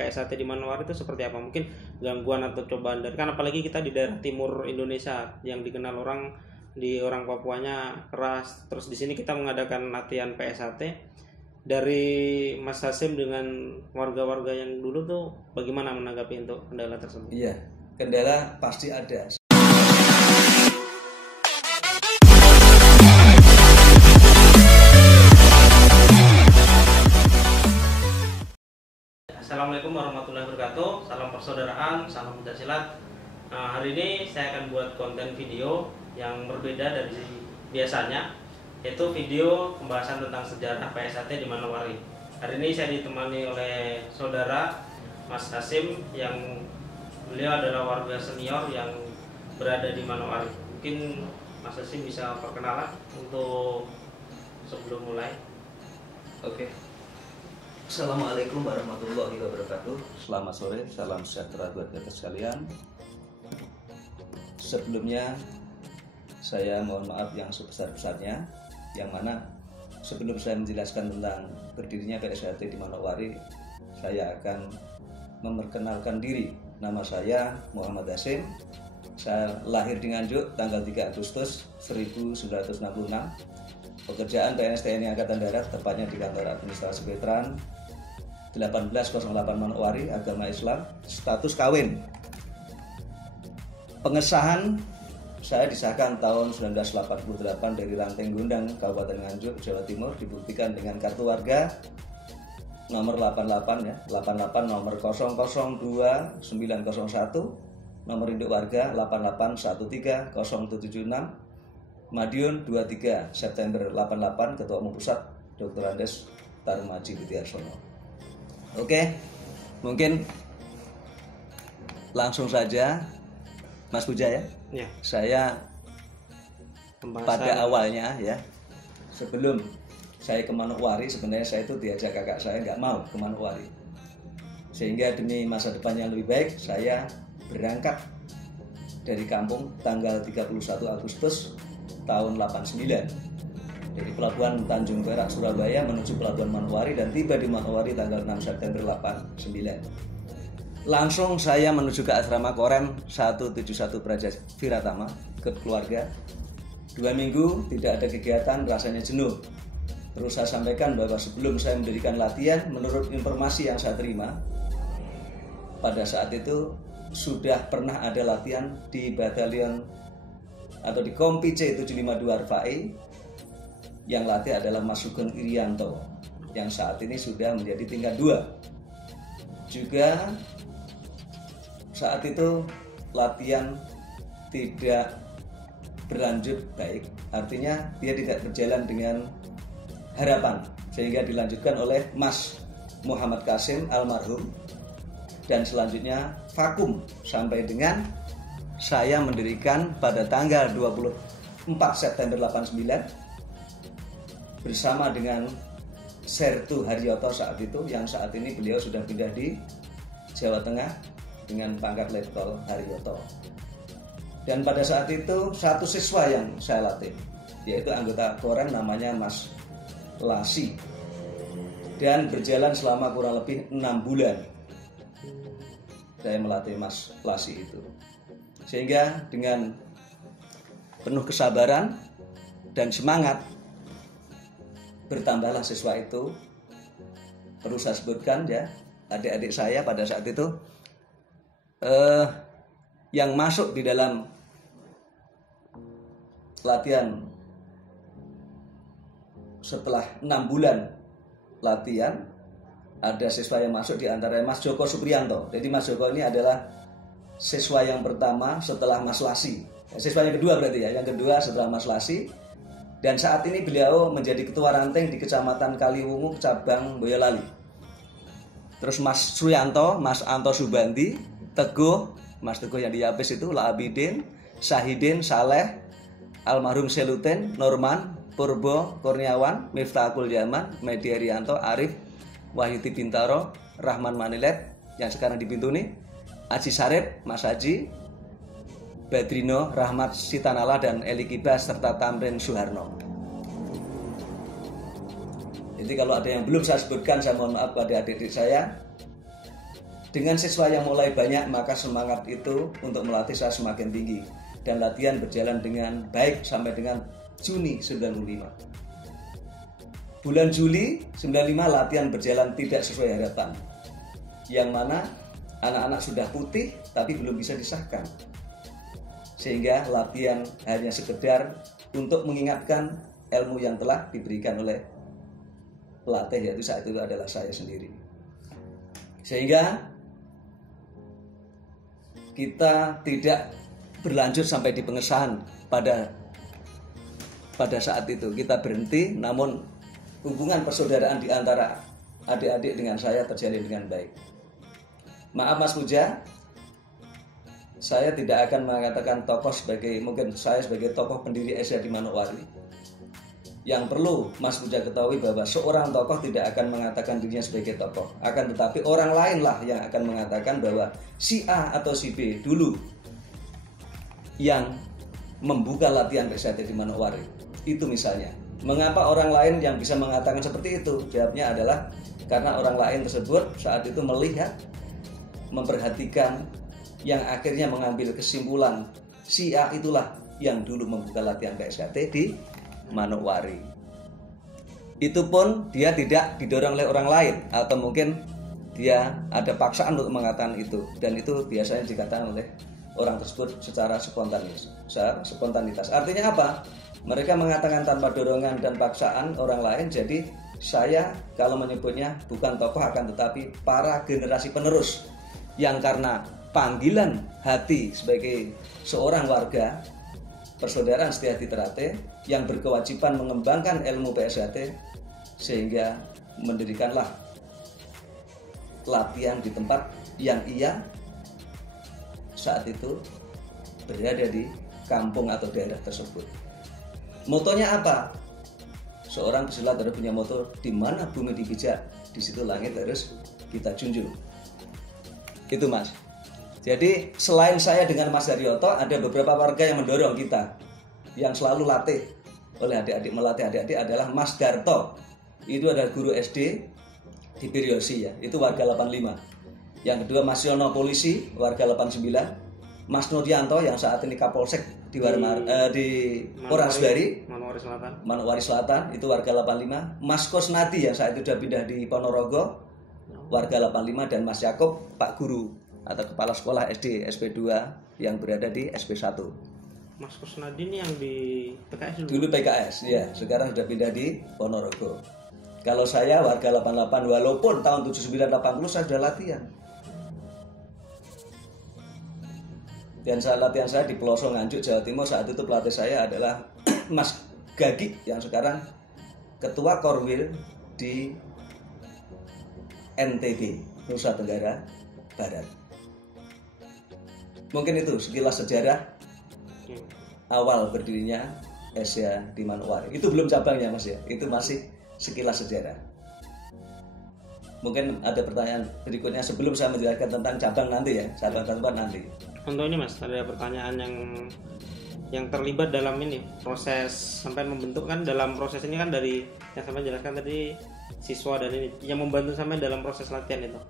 PSAT di Manowari itu seperti apa? Mungkin gangguan atau cobaan dari, kan apalagi kita di daerah timur Indonesia yang dikenal orang Papuanya keras. Terus di sini kita mengadakan latihan PSAT. Dari Mas Hasim dengan warga-warga yang dulu tuh bagaimana menanggapi untuk kendala tersebut? Iya, kendala pasti ada. Assalamualaikum warahmatullahi wabarakatuh. Salam persaudaraan, salam pencaksilat. Hari ini saya akan buat konten video yang berbeda dari biasanya, yaitu video pembahasan tentang sejarah PSAT di Manowari. Hari ini saya ditemani oleh saudara Mas Hasim yang beliau adalah warga senior yang berada di Manowari. Mungkin Mas Hasim bisa perkenalan untuk sebelum mulai. Oke. Assalamualaikum warahmatullahi wabarakatuh. Selamat sore, salam sejahtera buat kita sekalian. Sebelumnya saya mohon maaf yang sebesar-besarnya, yang mana sebelum saya menjelaskan tentang berdirinya PSAT di Manowari, saya akan memperkenalkan diri. Nama saya Muhammad Hasim. Saya lahir di Nganjuk tanggal 3 Agustus 1966. Pekerjaan PNS TNI Angkatan Darat, tepatnya di kantor administrasi veteran 1808 Manowari, agama Islam, status kawin. Pengesahan saya disahkan tahun 1988 dari Ranteng Gondang, Kabupaten Nganjuk, Jawa Timur, dibuktikan dengan kartu warga nomor 88 ya, 88 nomor 002901, nomor induk warga 8813076, Madiun 23 September 88, Ketua Umum Pusat Dr. Andes Tarumaji Widiarsono. Oke, mungkin langsung saja Mas Puja ya. Ya. Saya pada awalnya ya, sebelum saya ke Manowari, sebenarnya saya itu diajak kakak saya, nggak mau ke Manowari. Sehingga demi masa depan yang lebih baik, saya berangkat dari kampung tanggal 31 Agustus tahun 89 dari pelabuhan Tanjung Perak Surabaya menuju pelabuhan Manowari, dan tiba di Manowari tanggal 6 September 89. Langsung saya menuju ke asrama Korem 171 Praja Viratama ke keluarga. 2 minggu tidak ada kegiatan, rasanya jenuh. Terus saya sampaikan bahwa sebelum saya mendirikan latihan, menurut informasi yang saya terima, pada saat itu sudah pernah ada latihan di batalion atau di Kompi C752 RVI. Yang latih adalah Mas Sugeng Irianto yang saat ini sudah menjadi tingkat 2. Juga saat itu latihan tidak berlanjut baik, artinya dia tidak berjalan dengan harapan, sehingga dilanjutkan oleh Mas Muhammad Kasim almarhum, dan selanjutnya vakum sampai dengan saya mendirikan pada tanggal 24 September 89 bersama dengan Sertu Haryoto saat itu, yang saat ini beliau sudah pindah di Jawa Tengah dengan pangkat Letkol Haryoto. Dan pada saat itu satu siswa yang saya latih, yaitu anggota Korem namanya Mas Lasi, dan berjalan selama kurang lebih 6 bulan saya melatih Mas Lasi itu. Sehingga dengan penuh kesabaran dan semangat bertambahlah siswa itu. Perlu saya sebutkan ya, adik-adik saya pada saat itu yang masuk di dalam latihan setelah 6 bulan latihan, ada siswa yang masuk di antara Mas Joko Supriyanto. Jadi Mas Joko ini adalah siswa yang pertama setelah Mas Lasi. Siswa yang kedua berarti ya, yang kedua setelah Mas Lasi. Dan saat ini beliau menjadi ketua ranting di Kecamatan Kaliwungu, cabang Boyolali. Terus Mas Suyanto, Mas Anto Subandi, Teguh, Mas Teguh yang di Yapis itu, La Abidin, Sahidin, Saleh, almarhum Seluten, Norman, Purbo, Kurniawan, Miftahul Yaman, Medi Arianto, Arif, Wahyudi Bintaro, Rahman Manilet yang sekarang di Bintuni, Aji Sarip, Mas Haji, Badrino, Rahmat Sitanala, dan Eli Kibas, serta Tamrin Suharno. Jadi kalau ada yang belum saya sebutkan, saya mohon maaf pada adik-adik saya. Dengan siswa yang mulai banyak, maka semangat itu untuk melatih saya semakin tinggi. Dan latihan berjalan dengan baik sampai dengan Juni 95. Bulan Juli 95 latihan berjalan tidak sesuai harapan. Yang mana anak-anak sudah putih tapi belum bisa disahkan. Sehingga latihan hanya sekedar untuk mengingatkan ilmu yang telah diberikan oleh pelatih, yaitu saat itu adalah saya sendiri. Sehingga kita tidak berlanjut sampai di pengesahan pada saat itu. Kita berhenti, namun hubungan persaudaraan di antara adik-adik dengan saya terjalin dengan baik. Maaf Mas Puja, saya tidak akan mengatakan tokoh mungkin saya sebagai tokoh pendiri SDA di Manokwari. Yang perlu Mas Puja ketahui bahwa seorang tokoh tidak akan mengatakan dirinya sebagai tokoh, akan tetapi orang lainlah yang akan mengatakan bahwa si A atau si B dulu yang membuka latihan PSAT di Manokwari. Itu misalnya. Mengapa orang lain yang bisa mengatakan seperti itu? Jawabnya adalah karena orang lain tersebut saat itu melihat, memperhatikan, yang akhirnya mengambil kesimpulan si A itulah yang dulu membuka latihan PSAT di Manokwari. Itu pun dia tidak didorong oleh orang lain, atau mungkin dia ada paksaan untuk mengatakan itu, dan itu biasanya dikatakan oleh orang tersebut secara spontanitas. Artinya apa? Mereka mengatakan tanpa dorongan dan paksaan orang lain. Jadi saya kalau menyebutnya bukan tokoh, akan tetapi para generasi penerus yang karena panggilan hati sebagai seorang warga persaudaraan Setiahati Ternate yang berkewajiban mengembangkan ilmu PSAT, sehingga mendirikanlah latihan di tempat yang ia saat itu berada di kampung atau daerah tersebut. Motonya apa? Seorang pesilat harus punya moto, di mana bumi dipijak, di situ langit harus kita junjung. Itu Mas. Jadi selain saya dengan Mas Daryoto, ada beberapa warga yang mendorong kita, yang selalu latih oleh adik-adik, melatih adik-adik adalah Mas Darto. Itu adalah guru SD di Biryosi ya, itu warga 85. Yang kedua Mas Yono polisi, warga 89. Mas Nuryanto yang saat ini Kapolsek di Oransbari, Manokwari Selatan, itu warga 85. Mas Kosnadi yang saat itu sudah pindah di Ponorogo, warga 85, dan Mas Yakob, Pak Guru atau Kepala Sekolah SD SP2 yang berada di SP1. Mas Kusnadi ini yang di PKS dulu PKS, ya, sekarang sudah pindah di Ponorogo. Kalau saya warga 88, walaupun tahun 79-80 saya sudah latihan. Dan latihan saya di pelosok Nganjuk, Jawa Timur. Saat itu pelatih saya adalah Mas Gagi yang sekarang Ketua Korwil di NTB, Nusa Tenggara Barat. Mungkin itu sekilas sejarah awal berdirinya SDA di Manokwari. Itu belum cabangnya Mas ya, itu masih sekilas sejarah. Mungkin ada pertanyaan berikutnya sebelum saya menjelaskan tentang cabang nanti ya, cabang-cabang nanti. Untuk ini Mas, ada pertanyaan yang terlibat dalam ini proses sampai membentuk, kan dalam proses ini kan dari yang sampai jelaskan tadi siswa dan ini yang membantu sampai dalam proses latihan itu,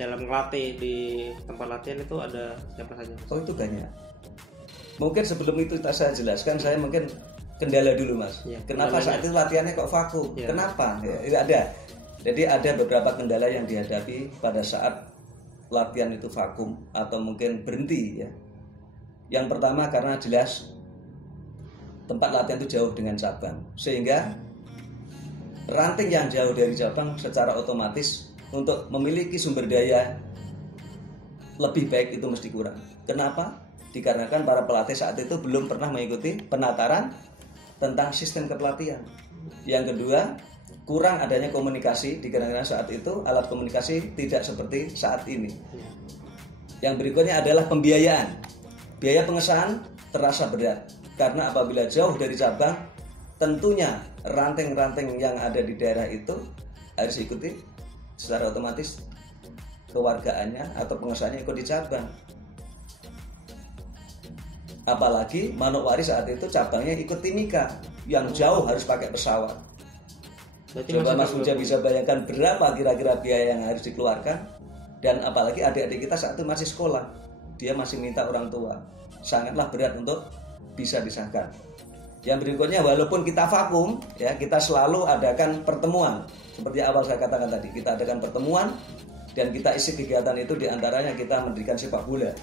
dalam melatih di tempat latihan itu ada siapa saja? Oh itu banyak. Mungkin sebelum itu saya jelaskan, saya mungkin kendala dulu Mas. Ya, kenapa saat itu latihannya kok vakum? Ya. Kenapa? Ya, itu ada. Jadi ada beberapa kendala yang dihadapi pada saat latihan itu vakum atau mungkin berhenti ya. Yang pertama karena jelas tempat latihan itu jauh dengan cabang, sehingga ranting yang jauh dari cabang secara otomatis untuk memiliki sumber daya lebih baik itu mesti kurang. Kenapa? Dikarenakan para pelatih saat itu belum pernah mengikuti penataran tentang sistem kepelatihan. Yang kedua, kurang adanya komunikasi, dikarenakan saat itu alat komunikasi tidak seperti saat ini. Yang berikutnya adalah pembiayaan. Biaya pengesahan terasa berat karena apabila jauh dari cabang, tentunya ranting-ranting yang ada di daerah itu harus ikuti secara otomatis kewargaannya atau pengesahannya ikut di cabang. Apalagi Manokwari saat itu cabangnya ikut Timika yang jauh harus pakai pesawat. Berarti coba Mas Puja bisa bayangkan berapa kira-kira biaya yang harus dikeluarkan Dan apalagi adik-adik kita saat itu masih sekolah, dia masih minta orang tua, sangatlah berat untuk bisa disahkan. Yang berikutnya, walaupun kita vakum, ya, kita selalu adakan pertemuan. Seperti awal saya katakan tadi, kita adakan pertemuan dan kita isi kegiatan itu diantaranya kita mendirikan sepak bola.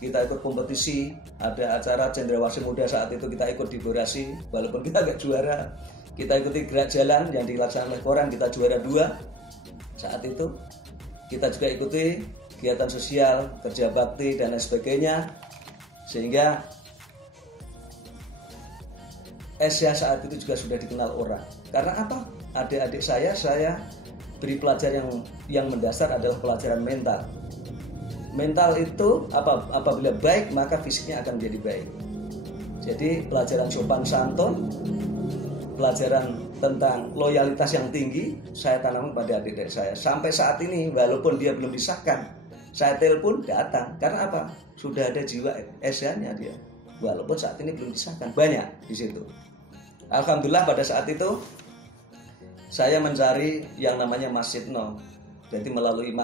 Kita ikut kompetisi, ada acara Cendrawasih Muda saat itu kita ikut di Borasi, walaupun kita gak juara. Kita ikuti gerak jalan yang dilaksanakan oleh Koran, kita juara 2 saat itu. Kita juga ikuti kegiatan sosial, kerja bakti dan lain sebagainya. Sehingga Asia saat itu juga sudah dikenal orang. Karena apa? Adik-adik saya beri pelajaran yang mendasar adalah pelajaran mental. Mental itu apabila baik maka fisiknya akan menjadi baik. Jadi pelajaran sopan santun, pelajaran tentang loyalitas yang tinggi saya tanam pada adik-adik saya. Sampai saat ini walaupun dia belum disahkan, saya telepon datang. Karena apa? Sudah ada jiwa SA-nya dia. Walaupun saat ini belum disahkan, banyak di situ. Alhamdulillah pada saat itu saya mencari yang namanya Mas Sitno. Jadi melalui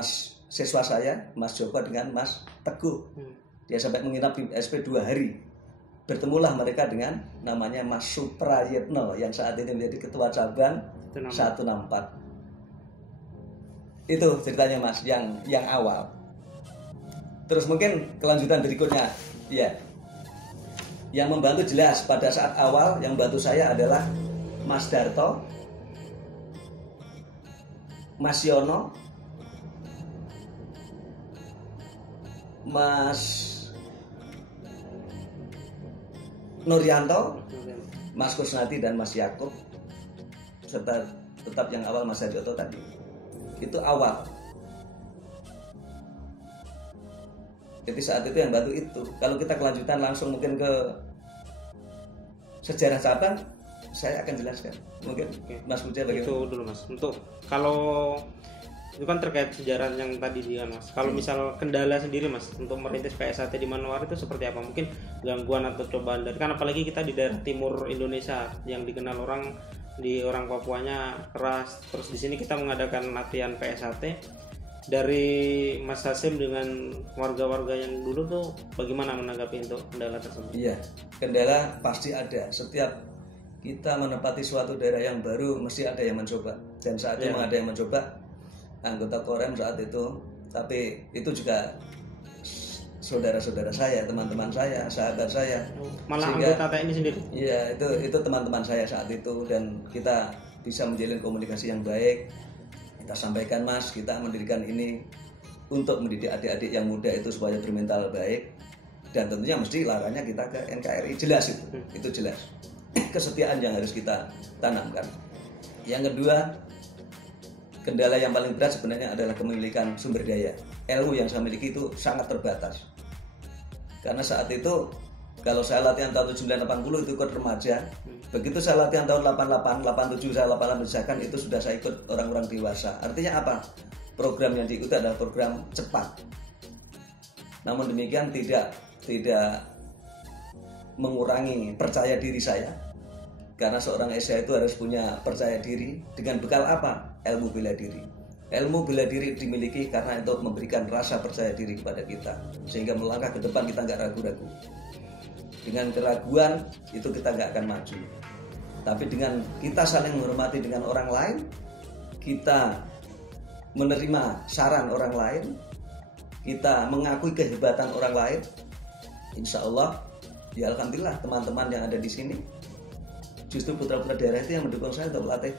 siswa saya, Mas Joko dengan Mas Teguh. Dia sampai menginap di SP 2 hari. Bertemulah mereka dengan namanya Mas Suprayitno yang saat ini menjadi ketua cabang 164. Itu ceritanya Mas yang awal. Terus mungkin kelanjutan berikutnya, ya. Yang membantu jelas pada saat awal yang membantu saya adalah Mas Darto, Mas Yono, Mas Nuryanto, Mas Kusnati dan Mas Yakub, serta tetap yang awal Mas Hadjoto tadi. Itu awal. Jadi saat itu yang bantu itu. Kalau kita kelanjutan langsung mungkin ke sejarah cabang, saya akan jelaskan. Mungkin Mas Puja bagaimana? Itu dulu Mas. Untuk kalau itu kan terkait sejarah yang tadi dia Mas. Kalau misal kendala sendiri Mas untuk merintis PSAT di Manowari itu seperti apa? Mungkin gangguan atau cobaan dari kan apalagi kita di daerah timur Indonesia yang dikenal orang Papuanya keras. Terus di sini kita mengadakan latihan PSAT. Dari Mas Hasim dengan warga-warga yang dulu tuh bagaimana menanggapi untuk kendala tersebut? Iya, kendala pasti ada. Setiap kita menempati suatu daerah yang baru mesti ada yang mencoba. Dan saat itu ada yang mencoba anggota Korem saat itu. Tapi itu juga saudara-saudara saya, teman-teman saya, sahabat saya. Malah anggota TNI sendiri? Iya, itu teman-teman saya saat itu. Dan kita bisa menjalin komunikasi yang baik. Kita sampaikan Mas, kita mendirikan ini untuk mendidik adik-adik yang muda itu supaya bermental baik. Dan tentunya mesti laranya kita ke NKRI, jelas itu jelas. Kesetiaan yang harus kita tanamkan. Yang kedua, kendala yang paling berat sebenarnya adalah kepemilikan sumber daya. Ilmu yang saya miliki itu sangat terbatas. Karena saat itu kalau saya latihan tahun 1980 itu ikut remaja. Begitu saya latihan tahun 88, 87 saya 88 disahkan, itu sudah saya ikut orang-orang dewasa. Artinya apa? Program yang diikuti adalah program cepat. Namun demikian tidak mengurangi percaya diri saya. Karena seorang SA itu harus punya percaya diri dengan bekal apa? Ilmu bela diri. Ilmu bela diri dimiliki karena itu memberikan rasa percaya diri kepada kita. Sehingga melangkah ke depan kita nggak ragu-ragu. Dengan keraguan itu kita nggak akan maju. Tapi dengan kita saling menghormati dengan orang lain, kita menerima saran orang lain, kita mengakui kehebatan orang lain, insya Allah, ya alhamdulillah teman-teman yang ada di sini, justru putra-putra daerah itu yang mendukung saya untuk melatih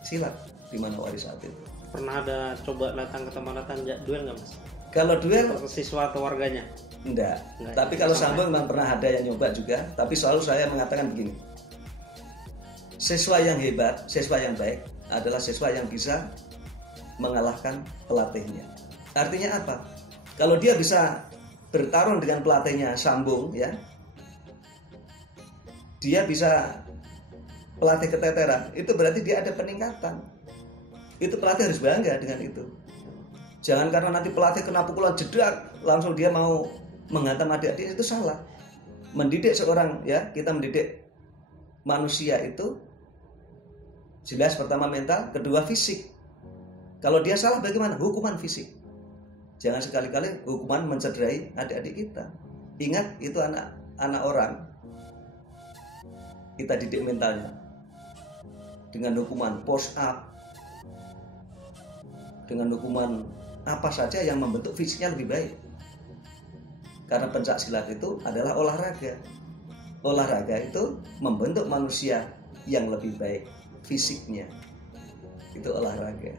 silat di Manowari saat itu. Pernah ada coba datang ke tempat latihan duel nggak Mas? Kalau duel siswa atau warganya? Enggak. Tapi kalau sambung memang pernah ada yang nyoba juga. Tapi selalu saya mengatakan begini. Siswa yang hebat, siswa yang baik adalah siswa yang bisa mengalahkan pelatihnya. Artinya apa? Kalau dia bisa bertarung dengan pelatihnya sambung, ya, dia bisa pelatih keteteran. Itu berarti dia ada peningkatan. Itu pelatih harus bangga dengan itu. Jangan karena nanti pelatih kena pukulan jedak langsung dia mau menghantam adik-adik, itu salah. Mendidik seorang, ya, kita mendidik manusia itu jelas pertama mental, kedua fisik. Kalau dia salah bagaimana? Hukuman fisik. Jangan sekali-kali hukuman mencederai adik-adik kita. Ingat, itu anak orang. Kita didik mentalnya dengan hukuman push up, dengan hukuman apa saja yang membentuk fisiknya lebih baik. Karena pencak silat itu adalah olahraga. Olahraga itu membentuk manusia yang lebih baik fisiknya. Itu olahraga.